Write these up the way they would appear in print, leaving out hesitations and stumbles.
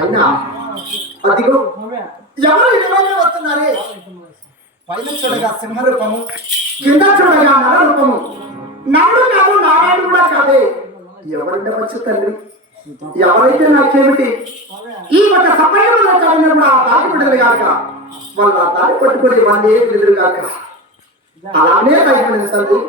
అయినా అదిగో ఎవరు ఇటువైపు వస్తున్నారే? పైన చూడగా సింహ రూపము, కింద చూడగా నర రూపము. నరుడు కాదు, నారాయణ కూడా కాదే. ఎవరంటే వచ్చు తండ్రి? ఎవరైతే నాకేమిటి? ఈ ఒక సమయంలో చదివిన కూడా దారి పడదు కాక, వాళ్ళ దారి పట్టుకుని వాళ్ళే ఎదురు కాక అలానే భయపడింది తండ్రి.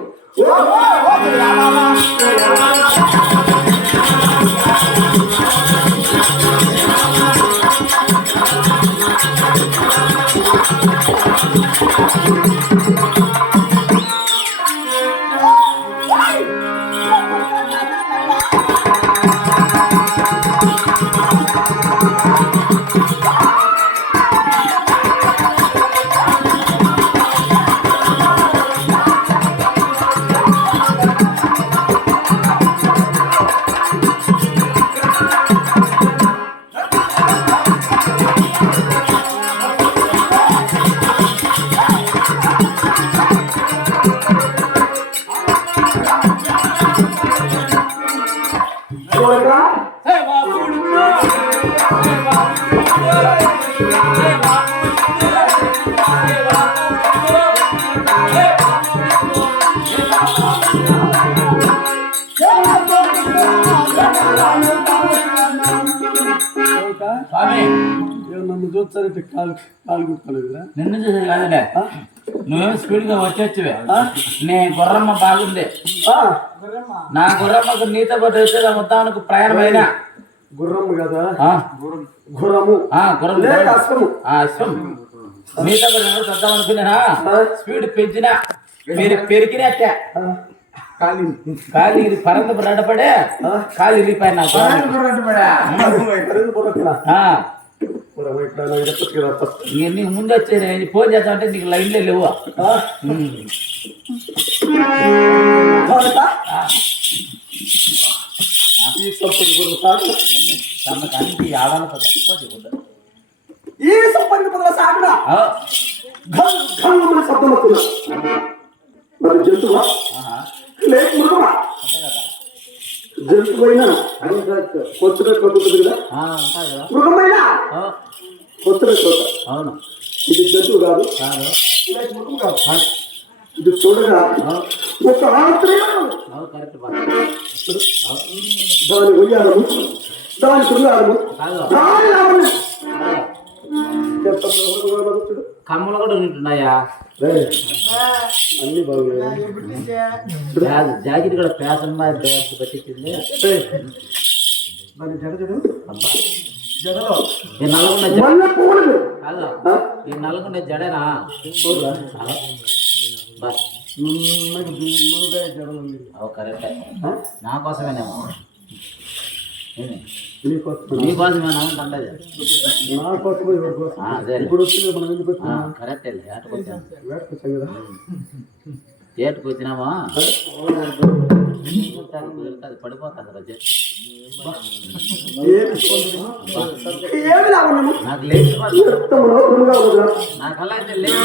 నన్ను చూస్తారంటే కాలు కుట్టుకోలేదు కదా. నిన్ను చూసేది కాదులే, నువ్వేమో స్పీడ్ గా వచ్చేచ్చివే. నీ గుర్రమ్మ బాగుంది. నా గుర్రమ్మకు నీతో పాటు వచ్చే మొత్తానికి ప్రయాణం అయినా. గుర్రమ్మ కదా? గుర్రము అశ్వం. నీతో పాటు చూద్దాం అనుకున్నా, స్పీడ్ పెంచినా మీరు పెరిగినట్టే కాలి పరంత రడపడే కాలు ఇరిగిపోయినా. నీకు ముందు వచ్చే ఫోన్ చేస్తామంటే నీకు లైన్లే లేవు. ఆడాలతో ఈ సంపంగి పదల సాగున శబ్దం వస్తున్నా. మరి జంతువా లేక మృగమా? జంతువైనా కొత్తగా కొట్టుకుంటుంది కదా, మృగమైనా కొత్తగా కొత్త. అవును, ఇది జంతువు కాదు, మృగం కాదు. ఇది చూడగా ఒక దాని ఉయ్యాలము, దాని శృంగారము, దాని లాభము. కమ్మలు కూడా ఉంటున్నాయా? అన్ని బాగున్నాయి. జాకెట్ కూడా ఫ్యాషన్ పట్టించింది. ఈ నల్లగుండే జడేనా? కరెక్టే, నా కోసమేనేమో. నీకోసమేనా ఉండదు, కరెక్టే. ఏటుకు వచ్చినామా పడిపోతాను రోజు. నాకు లేచి నాకల్లా అయితే లేచి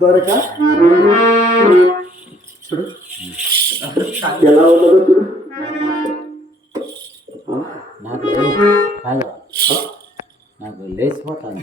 దొరక చూడు ఎలా ఉన్నదో చూడు. నాకు కాదు నాకు లేచిపోతాను